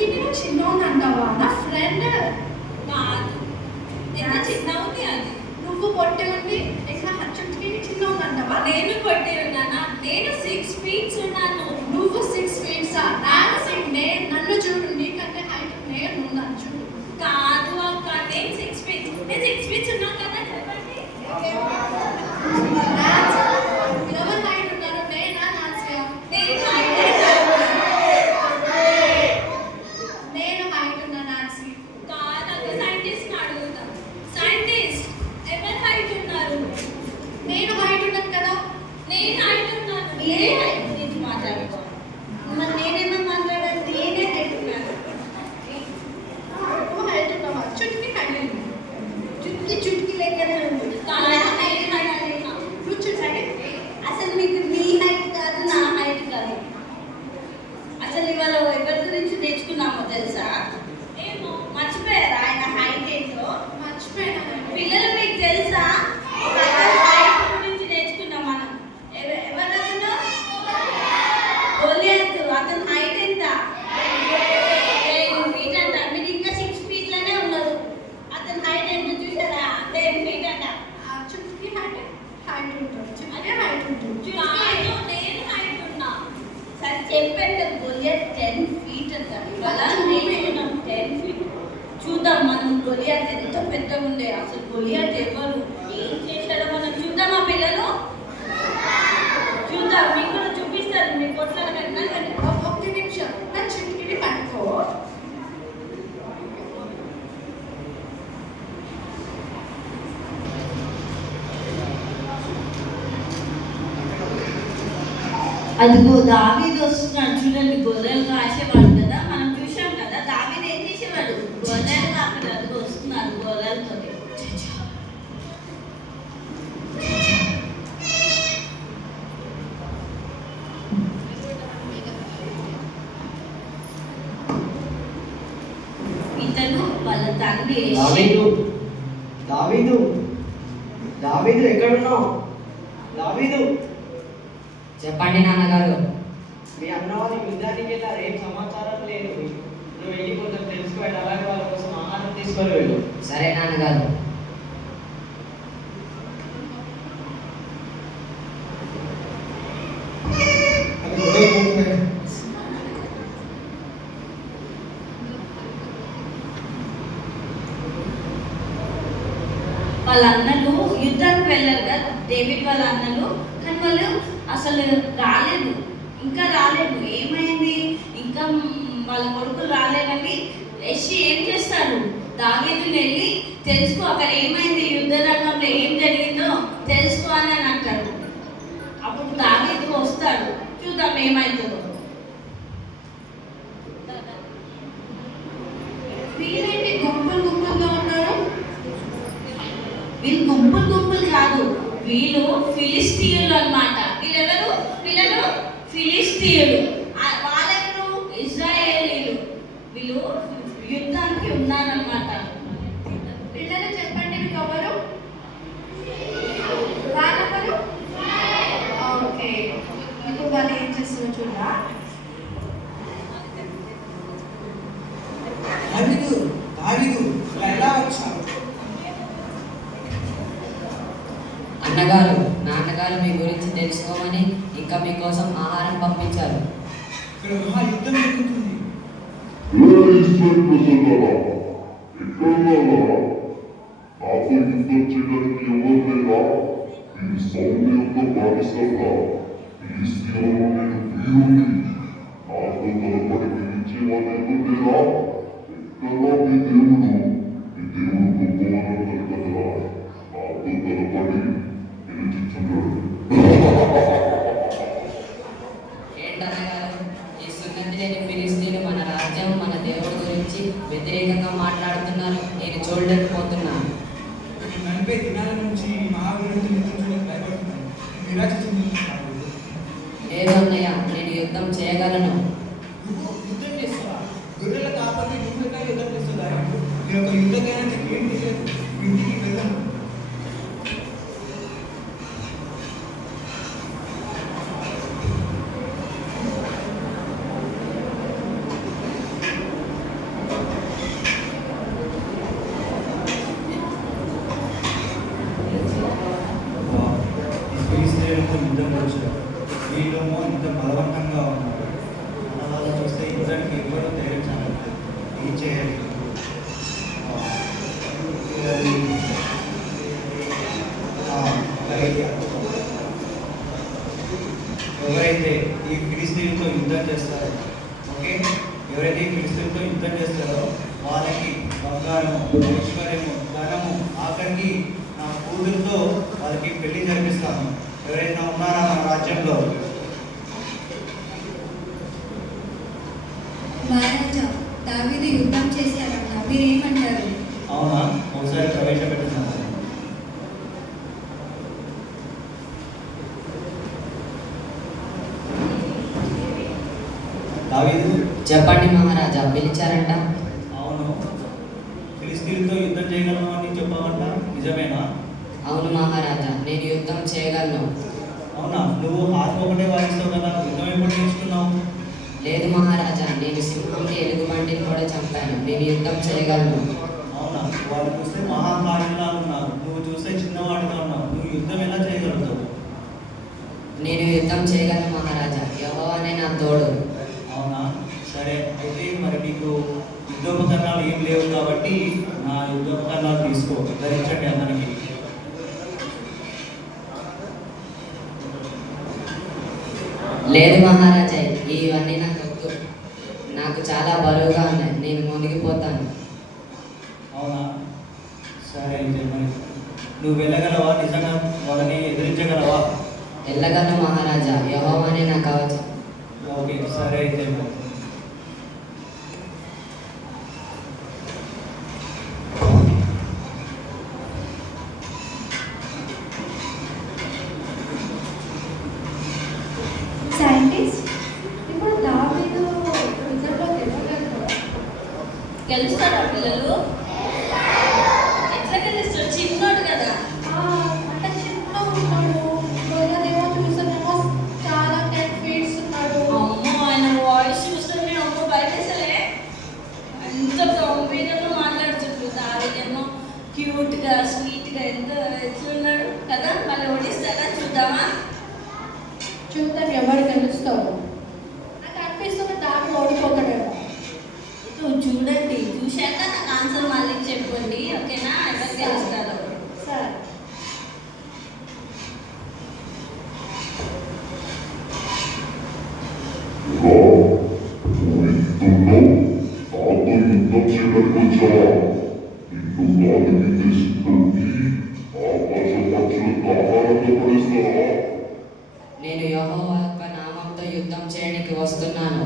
చుట్టుకి నేను చిన్నోని అంటావా? నా ఫ్రెండ్ కాదు, ఎంత చిన్న ఉంది అది. నువ్వు పొట్టి ఉండి ఇంకా చుట్టుకి చిన్నోని అంటావా? నేను పొట్టి ఉన్నానా? నేను 6 feet ఉన్నాను. నువ్వు 6 feet నేను నన్ను చూడు, నీకంటే హైట్ నేను ఉన్నాను చూడు. కాదు అక్క, నేను 6 feet. నేను 6 feet ఉన్నాను కదా, చెప్పండి. ఎవరు హైట్ ఉన్నారు? నేనా నాసియా? నేను height నేను హైట్ ఉన్నా నాసి. కాదు అక్క, సైంటిస్ట్ అడుగుతా. సైంటిస్ట్ ఎవరు హైట్ ఉన్నారు? నేను హైట్ ఉన్నాను కదా. నేను హైట్ ఉన్నాను. మీరే హైట్ గురించి మాట్లాడుకో. మరి నేనేమో మాట్లాడాలి, నేనే హైట్ ఉన్నాను. నువ్వు హైట్ ఉన్నావా? చుట్టుకి హైట్ ఉంది. చుట్టుకి లెక్కనే ఉంది. కాదు, నేను height ఉన్నా. నువ్వు చుట్టాలి. అసలు మీకు మీ హైట్ కాదు, నా హైట్ కాదు. అసలు ఇవాళ ఎవరి గురించి నేర్చుకున్నామో తెలుసా? ఏమో మర్చిపోయారా ఆయన హైట్ ఏంటో? మర్చిపోయినా. పిల్లలు మీకు తెలుసా? హైట్ గురించి నేర్చుకున్నాం మనం. ఎవరన్నా గోలియాత్, అతని హైట్ ఎంత? 10 feet అంట. మీరు ఇంకా 6 feet లోనే ఉన్నారు. అతని హైట్ ఎంత చూసారా? 10 feet అంట. చుట్టుకి హైట్ ఉంటుంది. చుట్టుకి హైట్ ఉంటుంది. కాదు, నేను హైట్ ఉన్నా. సరే చెప్పండి, గోలియాత్ 10 feet అంట. ఇవాళ నేర్చుకున్నాం 10 feet. చూద్దాం మనం గోలియాత్ ఎంత పెద్దగా ఉండే. అసలు గోలియాత్ ఎవరు, ఏం చేశాడో మనం చూద్దామా పిల్లలు? చూద్దాం, మీకు కూడా చూపిస్తారు. మీ కొట్లాడ కన్నా కానీ ఒక్క నిమిషం, నా చుట్టుకి పట్టుకో. అదిగో దావీదు వస్తున్నాడు చూడండి. గొర్రెలు కాసేవాడు కదా, మనం చూసాం కదా. దావీదు ఏం చేసేవాడు? గొర్రెలు కాపరి. అదిగో వస్తున్నారు గొర్రెలతో. ఇతను వాళ్ళ తండ్రి. దావీదు, దావీదు, దావీదు ఎక్కడున్నావు? దావీదు, చెప్పండి నాన్నగారు. మీ అన్న వాళ్ళు యుద్ధానికి వెళ్ళారు, ఏం సమాచారం లేదు. నువ్వు వెళ్ళి కొంచెం తెలుసుకోవాలి, అలాగే వాళ్ళ కోసం ఆహారం తీసుకొని వెళ్ళు. సరే నాన్నగారు. వాళ్ళ అన్నలు యుద్ధానికి వెళ్ళారు కదా, డేవిడ్ వాళ్ళ అన్నలు. కానీ వాళ్ళు అసలు రాలేదు, ఇంకా రాలేదు. ఏమైంది? ఇంకా వాళ్ళ కొడుకులు రాలేదని యెషీ ఏం చేస్తాడు? దావీదుని వెళ్ళి తెలుసుకో, అక్కడ ఏమైంది, యుద్ధ రంగంలో ఏం జరిగిందో తెలుసుకో అని అంటాడు. అప్పుడు దావీదు వస్తాడు. చూద్దాం ఏమైతుందో. వీరేంటి గుంపులు గుంపులుగా ఉన్నారు? వీళ్ళు గుంపులు గుంపులు కాదు, వీళ్ళు ఫిలిస్తీయులు అన్నమాట. వీళ్ళెవరు పిల్లలు? ఫిలిస్తీయులు. వాళ్ళెవరు? ఇజ్రాయేలీలు. వీళ్ళు యుద్ధానికి ఉన్నారన్నమాట. పిల్లలు చెప్పండి, మీకు ఎవరు? వాళ్ళెవరు? ఓకే, మీకు వాళ్ళు ఏం చేస్తున్నారు చూడా. దావీదు, దావీదు ఇలా ఎలా వచ్చావు? అన్నగారు, నాన్నగారు మీ గురించి తెలుసుకోమని ఇంకా మీకోసం ఆహారం పంపించారు. ఇక్కడ మహా యుద్ధం జరుగుతుంది. ఇస్రాయేల్ ప్రజలారా, ఎక్కడున్నారా? నాతో యుద్ధం చేయడానికి ఎవరు లేరా? ఈ సౌలు యొక్క బానిసగా ఫిలిష్తీయులలో నేను వీరుని. నాతో తలపడి పిలిచేవాడు ఎవరు లేరా? ఎక్కడా మీ దేవుడు? మీ దేవుడు గొప్పవాడు కదరా, నాతో తలపడి పిలుచుచున్నాడు. ఏంటన్నగారు, ఈ సున్నతి లేని ఫిలిస్తీయులు మన రాజ్యం, మన దేవుడి గురించి వ్యతిరేకంగా మాట్లాడుతున్నారు. నేను చూడలేకపోతున్నాను. 40 దినాల నుంచి మహావీరుడిని యుద్ధం చేయడానికి భయపడుతున్నాను. నిరాశ చెందుతున్నాను. లేదన్నయ్య, నేను యుద్ధం చేయగలను. నువ్వు యుద్ధం చేస్తావా? గొర్రెల కాపరి నువ్వు ఎక్కడ యుద్ధం చేస్తుందా? నీ యొక్క యుద్ధకైనా నీకు ఏం తెలియదు. ఇంటికి వెళ్ళను. వీళ్ళేమో ఇంత బలవంతంగా ఉన్నారు. మన వాళ్ళు చూస్తే ఇద్దరికి ఎవరు తెలియచాలి ఏం చేయాలి. ఎవరైతే ఈ ఫిలిస్తీన్తో యుద్ధం చేస్తారో, ఓకే, ఎవరైతే ఈ ఫిలిస్తీన్తో యుద్ధం చేస్తారో వాళ్ళకి బంగారము, ఐశ్వర్యము, ధనము, ఆఖరికి నా కూతురుతో వాళ్ళకి పెళ్లి జరిపిస్తాను. ఎవరైనా ఉన్నారా మన రాజ్యంలో? మహారాజా, దావీదు యుద్ధం చేశారంట, మీరేమంటారు? అవునా? ఒకసారి ప్రవేశపెట్టున్నాను. దావీదు, చెప్పండి మహారాజా, పిలిచారంట. అవును, ఫిలిస్తీన్తో యుద్ధం చేయగలను అని చెప్పావంట, నిజమేనా? అవును మహారాజా, నేను యుద్ధం చేయగలను. అవునా? నువ్వు హార్ప్ ఒకటే వాయిస్తావు కదా, యుద్ధం ఎప్పుడు నేర్చుకున్నావు? లేదు మహారాజా, నేను సింహంని ఎలుగుబంటిని కూడా చంపాను. నేను యుద్ధం చేయగలను. అవునా? వాళ్ళు చూస్తే మహాకార్యంలా ఉన్నారు, నువ్వు చూస్తే చిన్నవాడిగా ఉన్నావు. నువ్వు యుద్ధం ఎలా చేయగలుగుతావు? నేను యుద్ధం చేయగలను మహారాజా, యెహోవానే నా తోడు. అవునా? సరే, అయితే మరి నీకు యుద్ధోపకరణాలు ఏం లేవు కాబట్టి నా యుద్ధోపకరణాలు తీసుకో, ధరించండి అందరికి. లేదు మహారాజా, ఇవన్నీ నాకు వద్దు. నాకు చాలా బరువుగా ఉన్నాయి, నేను మునిగిపోతాను. అవునా? సరే, అయితే మరి నువ్వు వెళ్ళగలవా? నిజంగా వాళ్ళని ఎదిరించగలవా? వెళ్ళగలను మహారాజా, యెహోవానే నా కవచం. ఓకే, సరే అయితే మరి. సైంటిస్ట్, ఇప్పుడు దావీదు యుద్ధంలో గెలవగలరా? గెలుస్తారా పిల్లలు? ఎట్లా గెలుస్తాడు? చిన్నోడు కదా. అంటే చిన్న ఉన్నాడు, గొర్రెనేమో చూసానేమో చాలా 10 feet ఉన్నాడు. అమ్మో, ఆయన వాయిస్ చూస్తుంటే అమ్మో భయమేసలే. ఎంత గంభీరంగా మాట్లాడుతుండ్రు. దావీదేమో క్యూట్గా, స్వీట్గా ఎంత ఎట్లున్నాడు కదా. మళ్ళీ ఓడిస్తాడా? చూద్దామా? చూద్దాం ఎవరు గెలుస్తాడు. నాకు అనిపిస్తుంది దావీదు ఓడిపోతాడేమో. నువ్వు చూడండి, చూశాక నాకు ఆన్సర్ మళ్ళీ చెప్పండి, ఓకేనా? ఎవరు గెలుస్తారో. సరే. నాతో యుద్ధం చేయడానికి వచ్చావా? నిన్ను గాలి విదేశీ తొక్కి ఆకాశ పక్షులకు ఆహారంగా పడేస్తావా? నేను యెహోవా యొక్క నామంతో యుద్ధం చేయడానికి వస్తున్నాను.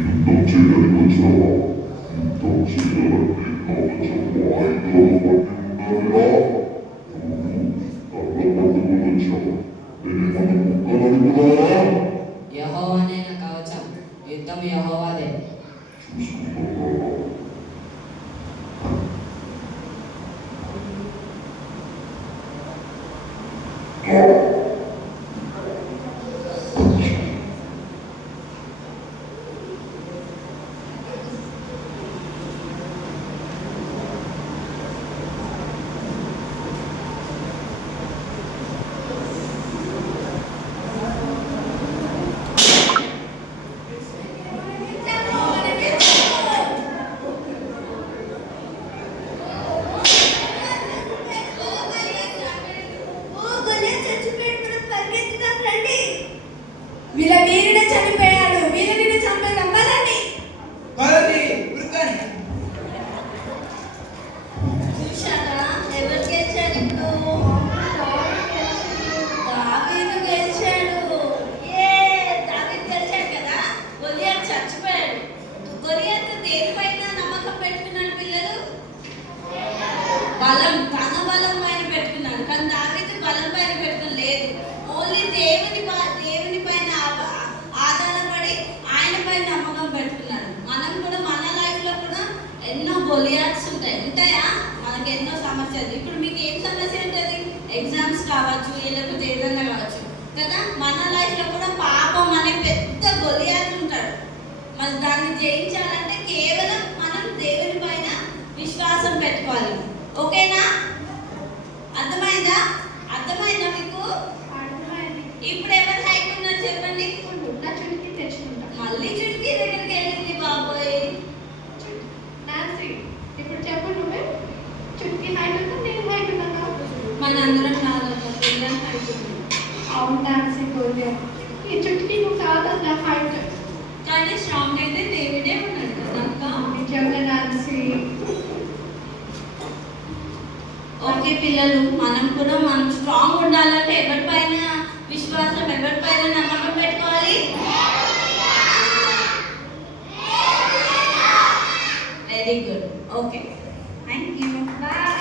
యుద్ధం చేయడానికి వచ్చావా? యుద్ధం చేయాలంటే కవచంలో ఆయుధాలు పట్టి ఉండాలిరా. నువ్వు కళ్ళ పట్టుకుని వచ్చావు. నేనేమన్నా ముక్కలు అనుకున్నావా? యెహోవానే నా కవచం, యుద్ధం యెహోవాదే. చూసుకుంటున్నావా? వీళ్ళ వీరుడే చనిపోయాడు, వీరుడిని చంపేద్దాం పదండి. చూశారా ఎవరు గెలిచారు ఇప్పుడు? దావీదు గెలిచాడు. దావీదు గెలిచాడు కదా. గొలియాతు చచ్చిపోయాడు. గొలియాతు దేనిపైన నమ్మకం పెట్టుకున్నాడు పిల్లలు? బలం, తన బలం పైన పెట్టుకున్నాడు. కానీ దావీదు బలం పైన పెట్టుకోలేదు. ఓన్లీ దేవుని పైన ఆధారపడి ఆయన పైన నమ్మకం పెట్టుకున్నాడు. మనం కూడా మన లైఫ్లో కూడా ఎన్నో గొలియాత్స్ ఉంటాయా? మనకి ఎన్నో సమస్యలు. ఇప్పుడు మీకు ఏం సమస్య ఉంటుంది? ఎగ్జామ్స్ కావచ్చు, లేకపోతే ఏదైనా కావచ్చు కదా. మన లైఫ్లో కూడా పాపం అనే పెద్ద గొలియాత్ ఉంటాడు. మరి దాన్ని జయించాలంటే కేవలం మనం దేవుని పైన విశ్వాసం పెట్టుకోవాలి. ఓకేనా? అర్థమైందా? అర్థమైందా మీకు? ఇప్పుడు ఎవరు హైట్ ఉన్నారు చెప్పండి. మళ్ళీ చుట్టుకి దగ్గరికి వెళ్ళింది బాబోయ్. నాన్సీ ఇప్పుడు చెప్పు నువ్వే చుట్కి హైట్ ఉందా నేను హైట్ ఉన్నానా? మనందరం నాలుగు పిల్లలు హైట్. అవును నాన్సీ గోల్డ్ ఈ చుట్కి నువ్వు కాదన్న హైట్. కానీ స్ట్రాంగ్ అయితే దేవుడే ఉన్నాడు కదా అక్క. నిజంగా నాన్సీ. ఓకే పిల్లలు, మనం స్ట్రాంగ్ ఉండాలంటే ఎవరిపైన విశ్వాసం, ఎవరిపైన నమ్మకం పెట్టుకోవాలి? Very good. Okay, thank you. Bye.